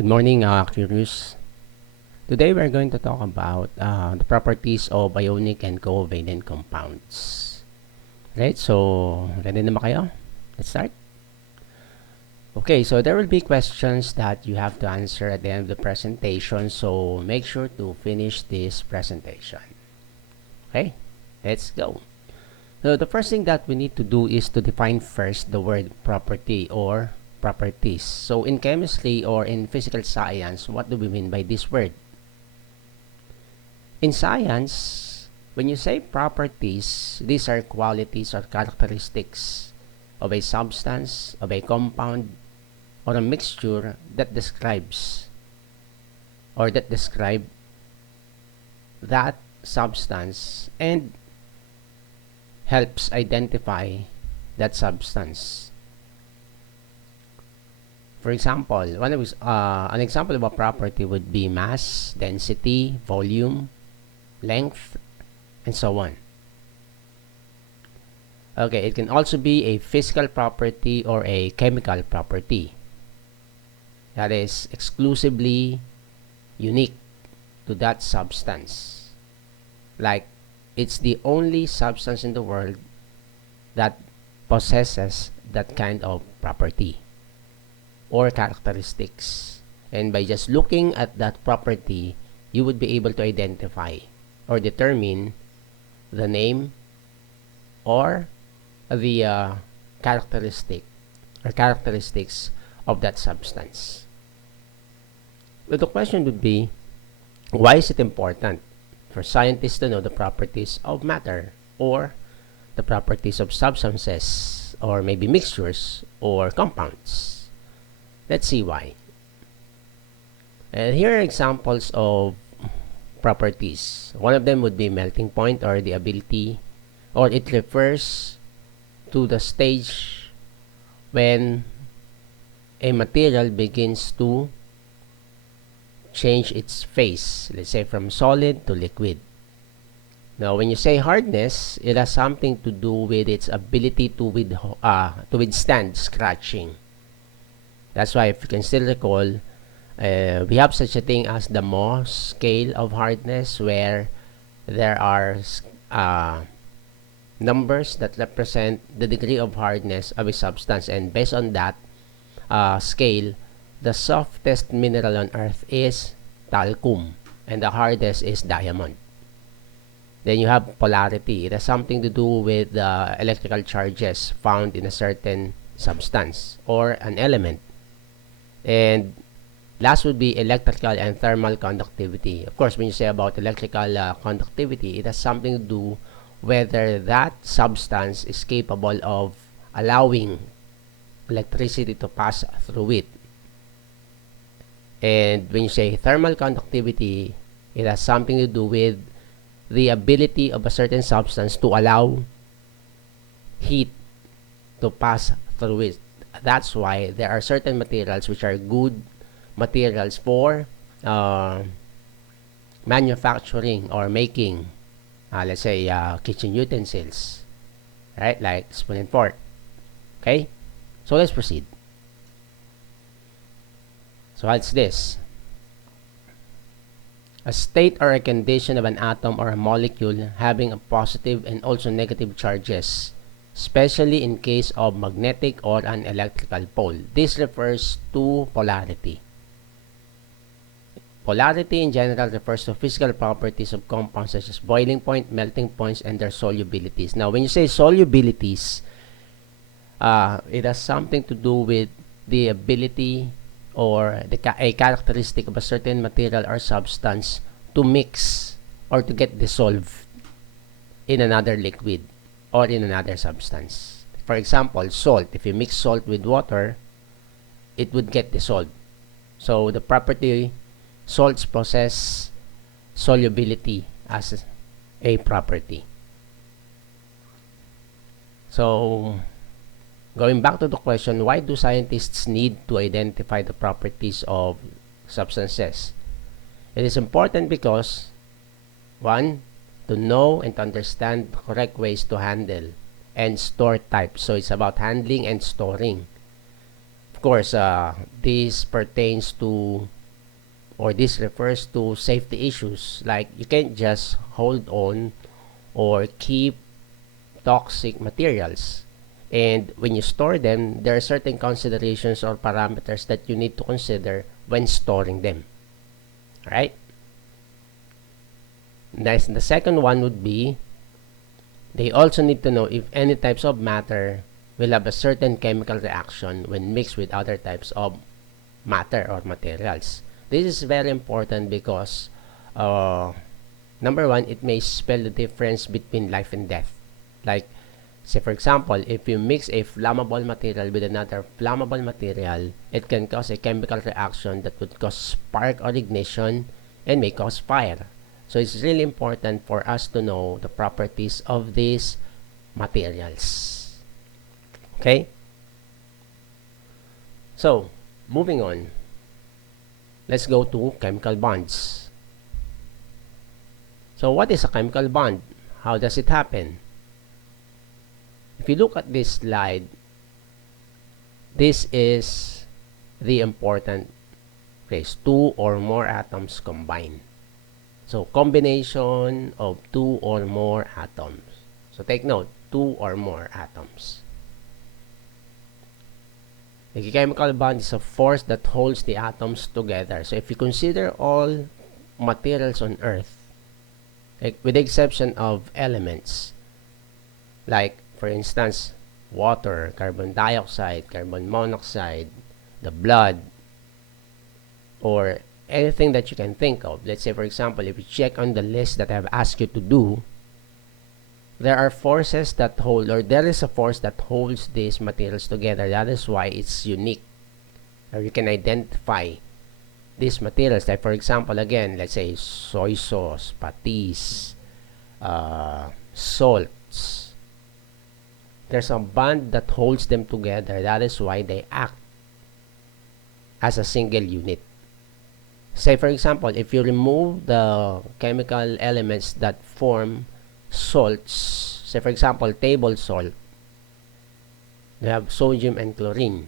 Good morning, curious. Today we're going to talk about the properties of ionic and covalent compounds. Right, so ready na ba kayo? Let's start. Okay, so there will be questions that you have to answer at the end of the presentation, so make sure to finish this presentation. Okay, let's go. So the first thing that we need to do is to define first the word property or properties. So in chemistry or in physical science, what do we mean by this word? In science, when you say properties, these are qualities or characteristics of a substance, of a compound, or a mixture that describes or that describe that substance and helps identify that substance. For example, an example of a property would be mass, density, volume, length, and so on. Okay, it can also be a physical property or a chemical property that is exclusively unique to that substance. Like, it's the only substance in the world that possesses that kind of property or characteristics. And by just looking at that property, you would be able to identify or determine the name or the characteristics of that substance. But the question would be, why is it important for scientists to know the properties of matter or the properties of substances or maybe mixtures or compounds? Let's see why. And here are examples of properties. One of them would be melting point, or the ability, or it refers to the stage when a material begins to change its phase, let's say from solid to liquid. Now, when you say hardness, it has something to do with its ability to withstand scratching. That's why, if you can still recall, we have such a thing as the Mohs scale of hardness, where there are numbers that represent the degree of hardness of a substance, and based on that scale, the softest mineral on earth is talcum and the hardest is diamond. Then you have polarity. It has something to do with the electrical charges found in a certain substance or an element. And last would be electrical and thermal conductivity. Of course, when you say about electrical conductivity, it has something to do whether that substance is capable of allowing electricity to pass through it. And when you say thermal conductivity, it has something to do with the ability of a certain substance to allow heat to pass through it. That's why there are certain materials which are good materials for manufacturing or making, let's say, kitchen utensils, right? Like spoon and fork. Okay? So let's proceed. So what's this? A state or a condition of an atom or a molecule having a positive and also negative charges, especially in case of magnetic or an electrical pole. This refers to polarity. Polarity in general refers to physical properties of compounds such as boiling point, melting points, and their solubilities. Now, when you say solubilities, it has something to do with the ability or a characteristic of a certain material or substance to mix or to get dissolved in another liquid or in another substance. For example, salt. If you mix salt with water, it would get dissolved. So the property, salts possess solubility as a property. So going back to the question, why do scientists need to identify the properties of substances? It is important because, one, to know and to understand the correct ways to handle and store types. So it's about handling and storing. Of course, this pertains to, or this refers to safety issues, like you can't just hold on or keep toxic materials. And when you store them, there are certain considerations or parameters that you need to consider when storing them. Alright? Nice. The second one would be, they also need to know if any types of matter will have a certain chemical reaction when mixed with other types of matter or materials. This is very important because number one, it may spell the difference between life and death. Like, say for example, if you mix a flammable material with another flammable material, it can cause a chemical reaction that would cause spark or ignition and may cause fire. So it's really important for us to know the properties of these materials. Okay? So, moving on. Let's go to chemical bonds. So what is a chemical bond? How does it happen? If you look at this slide, this is the important phrase, two or more atoms combined. So combination of two or more atoms. So take note, two or more atoms. A chemical bond is a force that holds the atoms together. So if you consider all materials on Earth, like with the exception of elements, like for instance, water, carbon dioxide, carbon monoxide, the blood, or anything that you can think of. Let's say for example, if you check on the list that I've asked you to do, there are forces that hold, or there is a force that holds these materials together. That is why it's unique, or you can identify these materials. Like for example, again, let's say soy sauce, patis, salts. There's a bond that holds them together. That is why they act as a single unit. Say for example, if you remove the chemical elements that form salts, say for example, table salt, you have sodium and chlorine.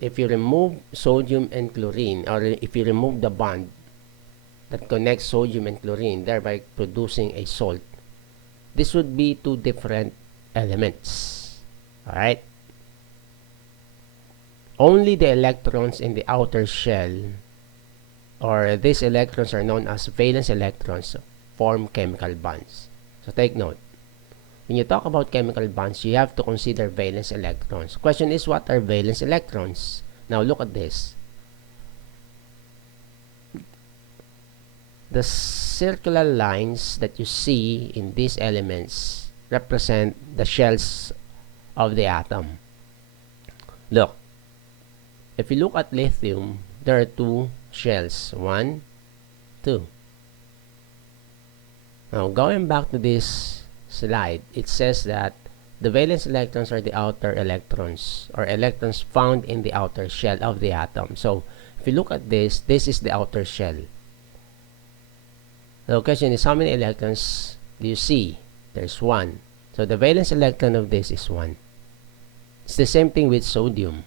If you remove sodium and chlorine, or if you remove the bond that connects sodium and chlorine, thereby producing a salt, this would be two different elements. Alright? Only the electrons in the outer shell, or these electrons are known as valence electrons, form chemical bonds. So take note. When you talk about chemical bonds, you have to consider valence electrons. Question is, what are valence electrons? Now look at this. The circular lines that you see in these elements represent the shells of the atom. Look, if you look at lithium, there are two shells. 1, 2. Now, going back to this slide, it says that the valence electrons are the outer electrons, or electrons found in the outer shell of the atom. So, if you look at this, this is the outer shell. The question is, how many electrons do you see? There's 1. So, the valence electron of this is 1. It's the same thing with sodium.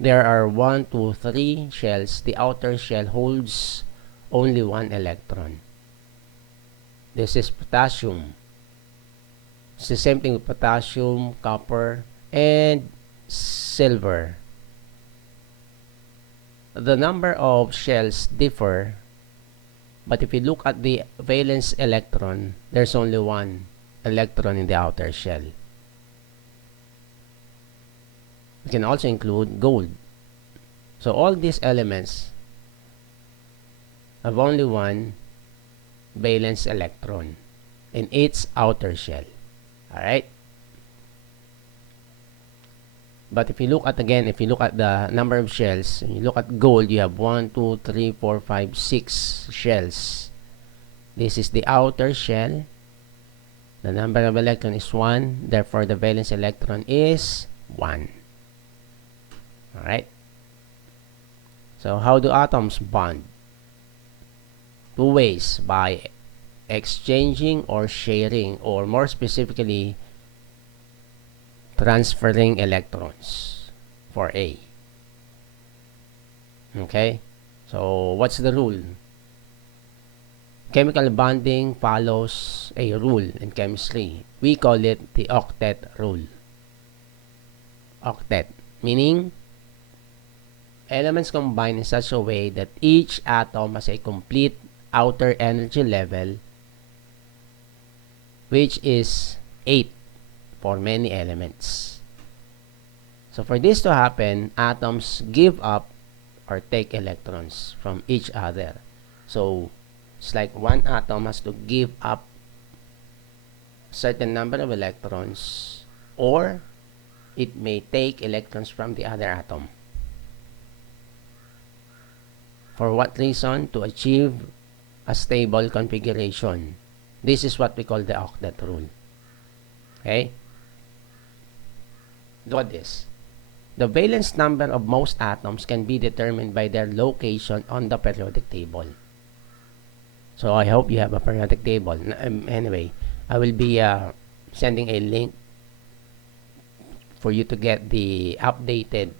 There are 1, 2, 3 shells. The outer shell holds only 1 electron. This is potassium. It's the same thing with potassium, copper, and silver. The number of shells differ, but if you look at the valence electron, there's only 1 electron in the outer shell. We can also include gold. So all these elements have only 1 valence electron in its outer shell. Alright? But if you look at, again, if you look at the number of shells, you look at gold, you have 1, 2, 3, 4, 5, 6 shells. This is the outer shell. The number of electron is 1. Therefore, the valence electron is 1. Alright? So, how do atoms bond? 2 ways: by exchanging or sharing, or more specifically, transferring electrons. for A. Okay? So, what's the rule? Chemical bonding follows a rule in chemistry. We call it the octet rule. Octet, meaning elements combine in such a way that each atom has a complete outer energy level, which is 8 for many elements. So for this to happen, atoms give up or take electrons from each other. So it's like one atom has to give up a certain number of electrons, or it may take electrons from the other atom. For what reason? To achieve a stable configuration. This is what we call the octet rule. Okay? Look at this. The valence number of most atoms can be determined by their location on the periodic table. So I hope you have a periodic table. Anyway, I will be sending a link for you to get the updated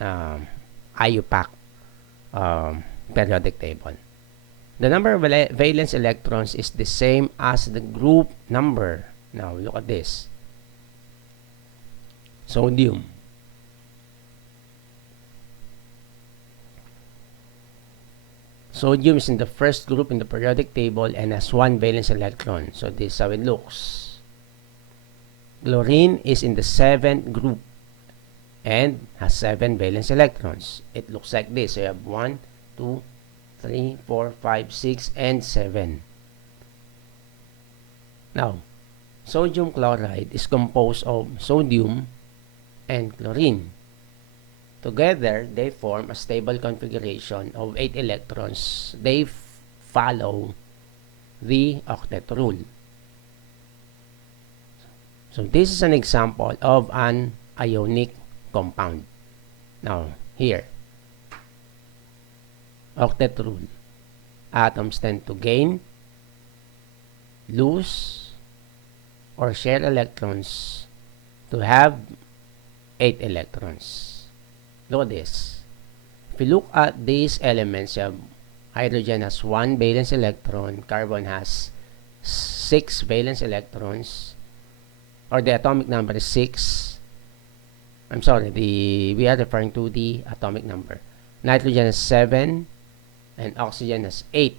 IUPAC periodic table. The number of valence electrons is the same as the group number. Now look at this. Sodium. Sodium is in the first group in the periodic table and has 1 valence electron. So this is how it looks. Chlorine is in the 7th group and has 7 valence electrons. It looks like this. So you have 1, 2, 3, 4, 5, 6, and 7. Now, sodium chloride is composed of sodium and chlorine. Together, they form a stable configuration of 8 electrons. They follow the octet rule. So this is an example of an ionic compound. Now, here, octet rule. Atoms tend to gain, lose, or share electrons to have 8 electrons. Look at this. If you look at these elements, you have hydrogen has 1 valence electron, carbon has 6 valence electrons, or the atomic number is 6. I'm sorry, we are referring to the atomic number. Nitrogen has 7, and oxygen has 8.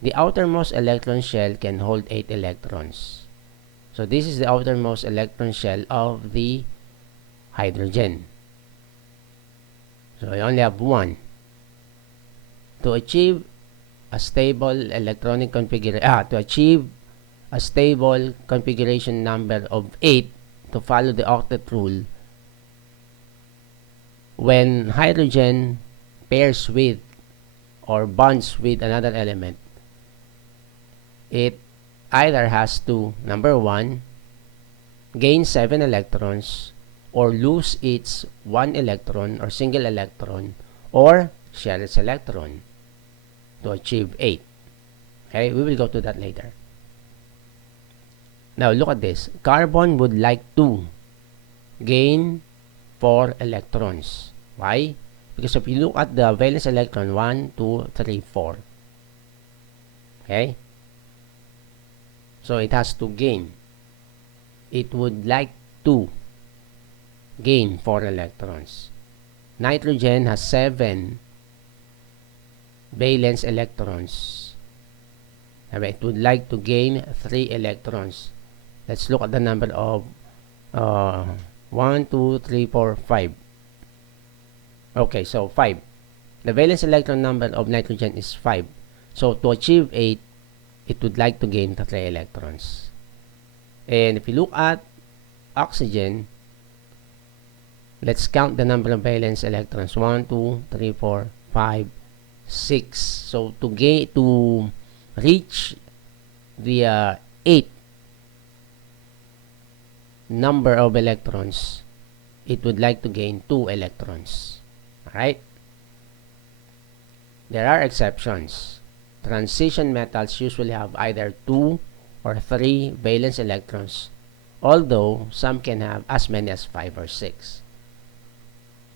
The outermost electron shell can hold 8 electrons. So this is the outermost electron shell of the hydrogen. So I only have 1. To achieve a stable electronic configuration, to achieve a stable configuration number of 8, to follow the octet rule, when hydrogen pairs with or bonds with another element, it either has to, number 1, gain 7 electrons, or lose its 1 electron or single electron, or share its electron to achieve 8. Okay, we will go to that later. Now look at this. Carbon would like to gain 4 electrons. Why? Because if you look at the valence electron, 1, 2, 3, 4. Okay? So it has to gain. It would like to gain 4 electrons. Nitrogen has 7 valence electrons. It would like to gain 3 electrons. Let's look at the number of 1, 2, 3, 4, 5. Okay, so 5. The valence electron number of nitrogen is 5. So to achieve 8, it would like to gain 3 electrons. And if you look at oxygen, let's count the number of valence electrons. 1, 2, 3, 4, 5, 6. So to reach the 8 number of electrons, it would like to gain 2 electrons. Alright? There are exceptions. Transition metals usually have either 2 or 3 valence electrons, although some can have as many as 5 or 6.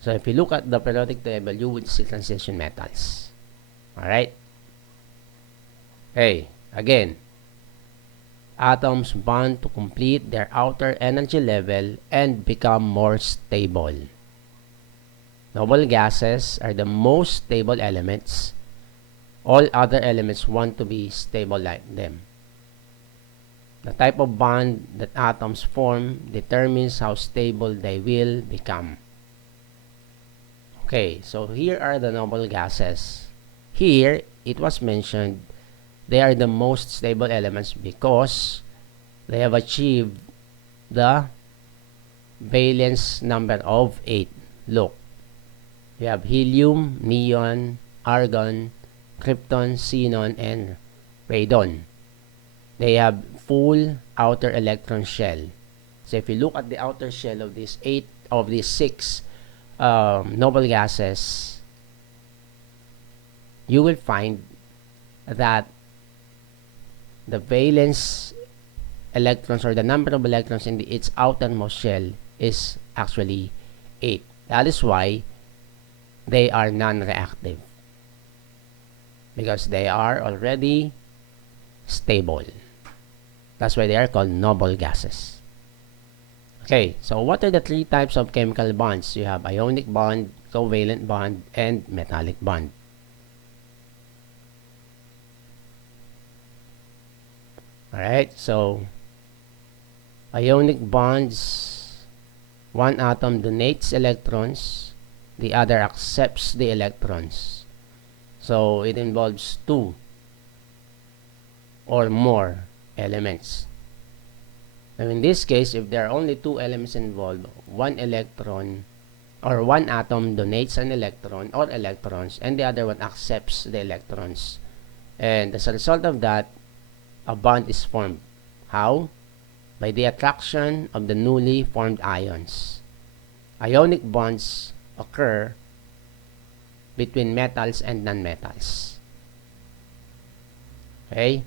So if you look at the periodic table, you would see transition metals. Alright? Okay, again, atoms bond to complete their outer energy level and become more stable. Noble gases are the most stable elements. All other elements want to be stable like them. The type of bond that atoms form determines how stable they will become. Okay, so here are the noble gases. Here, it was mentioned they are the most stable elements because they have achieved the valence number of 8. Look, you have helium, neon, argon, krypton, xenon, and radon. They have full outer electron shell. So if you look at the outer shell of these 6 noble gases, you will find that the valence electrons, or the number of electrons in its outermost shell, is actually 8. That is why they are non-reactive, because they are already stable. That's why they are called noble gases. Okay, so what are the 3 types of chemical bonds? You have ionic bond, covalent bond, and metallic bond. Alright, so ionic bonds, one atom donates electrons, the other accepts the electrons. So it involves 2 or more elements. Now in this case, if there are only 2 elements involved, one electron or one atom donates an electron or electrons, and the other one accepts the electrons. And as a result of that, a bond is formed. How? By the attraction of the newly formed ions. Ionic bonds occur between metals and nonmetals. Okay?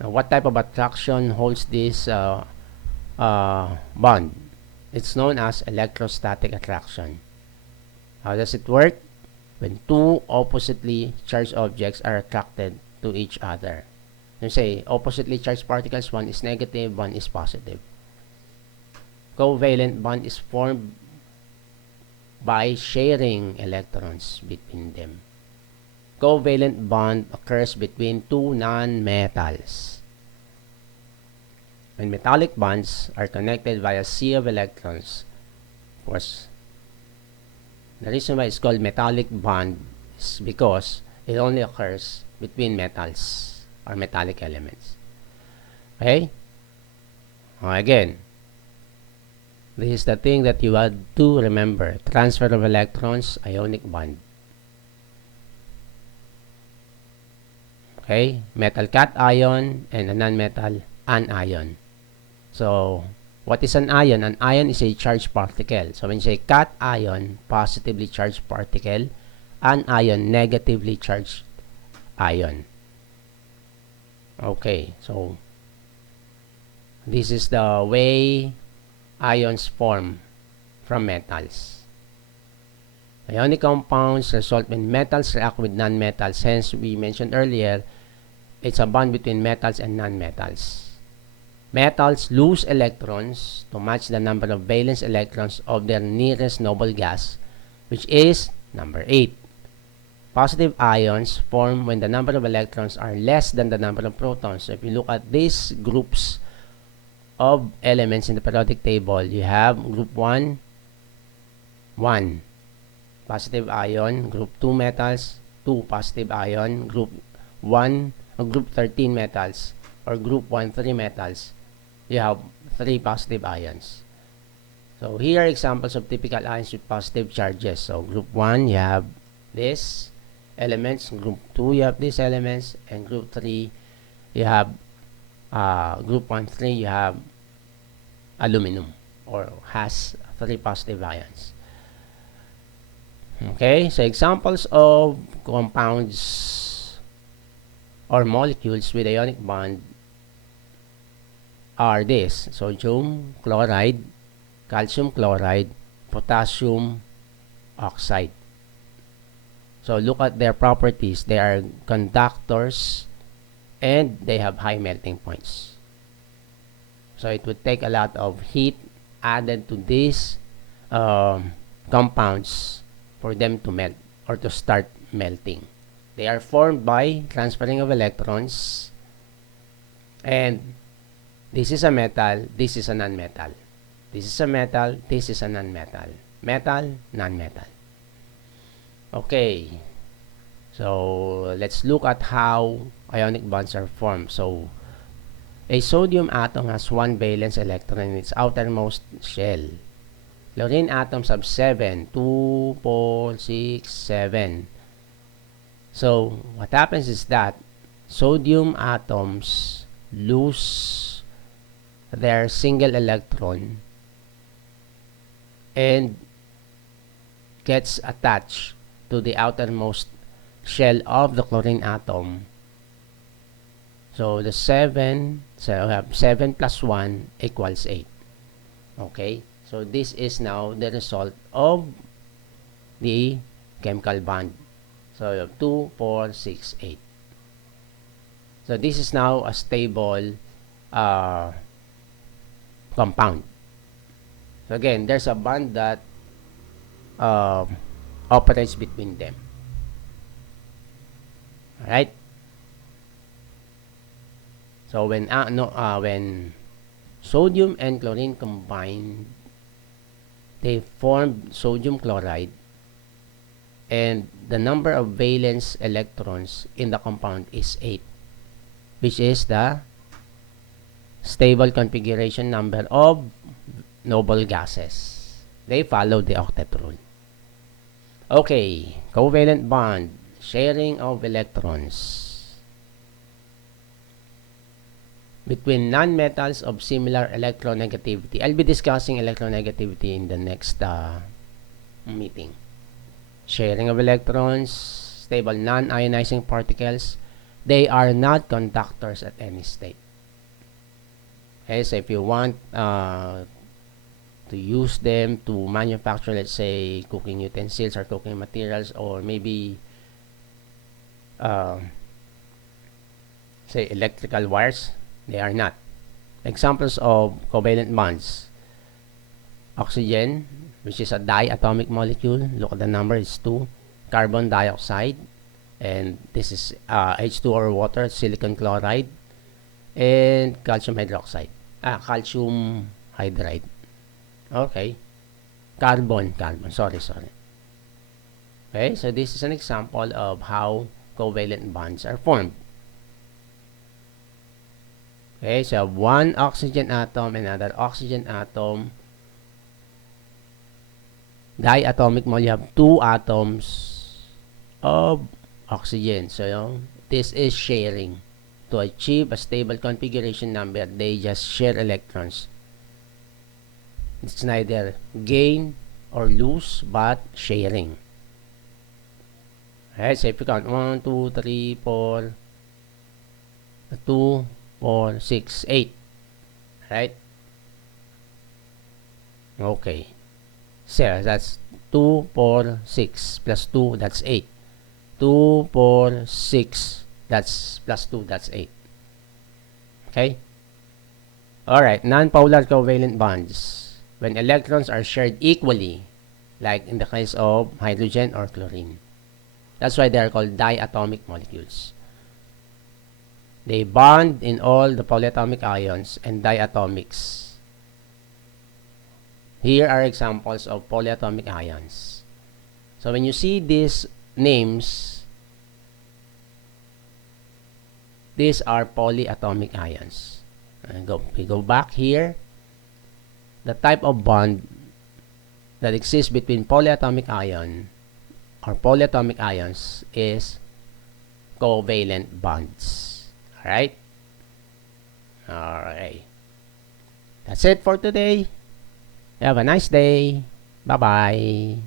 Now, what type of attraction holds this bond? It's known as electrostatic attraction. How does it work? When 2 oppositely charged objects are attracted to each other. You say, oppositely charged particles, one is negative, one is positive. Covalent bond is formed by sharing electrons between them. Covalent bond occurs between 2 non-metals. When metallic bonds are connected via a sea of electrons, of course, the reason why it's called metallic bond is because it only occurs between metals or metallic elements. Okay? Again, this is the thing that you have to remember. Transfer of electrons, ionic bond. Okay? Metal cation and a non-metal anion. So, what is an ion? An ion is a charged particle. So, when you say cation, positively charged particle, anion, negatively charged ion. Okay, so this is the way ions form from metals. Ionic compounds result when metals react with nonmetals. Hence, we mentioned earlier, it's a bond between metals and nonmetals. Metals lose electrons to match the number of valence electrons of their nearest noble gas, which is number 8. Positive ions form when the number of electrons are less than the number of protons. So if you look at these groups of elements in the periodic table, you have group 1, 1 positive ion, group 2 metals, 2 positive ion, group 1 or group 13 metals, or group 1, 3 metals, you have 3 positive ions. So here are examples of typical ions with positive charges. So group 1, you have this elements, group 2 you have these elements, and group 3 you have group 1, 3 you have aluminum, or has 3 positive ions. Okay, so examples of compounds or molecules with ionic bond are this: sodium chloride, calcium chloride, potassium oxide. So look at their properties. They are conductors and they have high melting points. So it would take a lot of heat added to these compounds for them to melt or to start melting. They are formed by transferring of electrons, and this is a metal, this is a non-metal. This is a metal, this is a non-metal. Metal, non-metal. Okay, so let's look at how ionic bonds are formed. So a sodium atom has 1 valence electron in its outermost shell. Chlorine atoms have 7, 2, 4, 6, 7. So what happens is that sodium atoms lose their single electron and gets attached to the outermost shell of the chlorine atom. So the 7, so we have 7 plus 1 equals 8. Okay, so this is now the result of the chemical bond. So you have 2, 4, 6, 8. So this is now a stable compound. So again, there's a bond that operates between them. Alright? So when sodium and chlorine combine, they form sodium chloride, and the number of valence electrons in the compound is 8, which is the stable configuration number of noble gases. They follow the octet rule. Okay, covalent bond, sharing of electrons between nonmetals of similar electronegativity. I'll be discussing electronegativity in the next meeting. Sharing of electrons, stable non-ionizing particles. They are not conductors at any state. Okay, so if you want to use them to manufacture, let's say, cooking utensils or cooking materials, or maybe say electrical wires, they are not. Examples of covalent bonds: oxygen, which is a diatomic molecule. Look at the number, it's 2. Carbon dioxide, and this is H2 or water, silicon chloride, and calcium hydroxide. Calcium hydride. Okay. Carbon. Sorry. Okay, so this is an example of how covalent bonds are formed. Okay, so one oxygen atom, another oxygen atom, diatomic molecule, you have 2 atoms of oxygen. So this is sharing. To achieve a stable configuration number, they just share electrons. It's neither gain or lose, but sharing. Alright, so if you count 1, 2, 3, 4, 2, 4, 6, 8. Right? Okay. So that's 2, 4, 6 plus 2, that's 8. 2, 4, 6, that's plus 2, that's 8. Okay? Alright, non-polar covalent bonds. When electrons are shared equally, like in the case of hydrogen or chlorine. That's why they are called diatomic molecules. They bond in all the polyatomic ions and diatomics. Here are examples of polyatomic ions. So when you see these names, these are polyatomic ions. We go back here. The type of bond that exists between polyatomic ion or polyatomic ions is covalent bonds. Alright? Alright. That's it for today. Have a nice day. Bye-bye.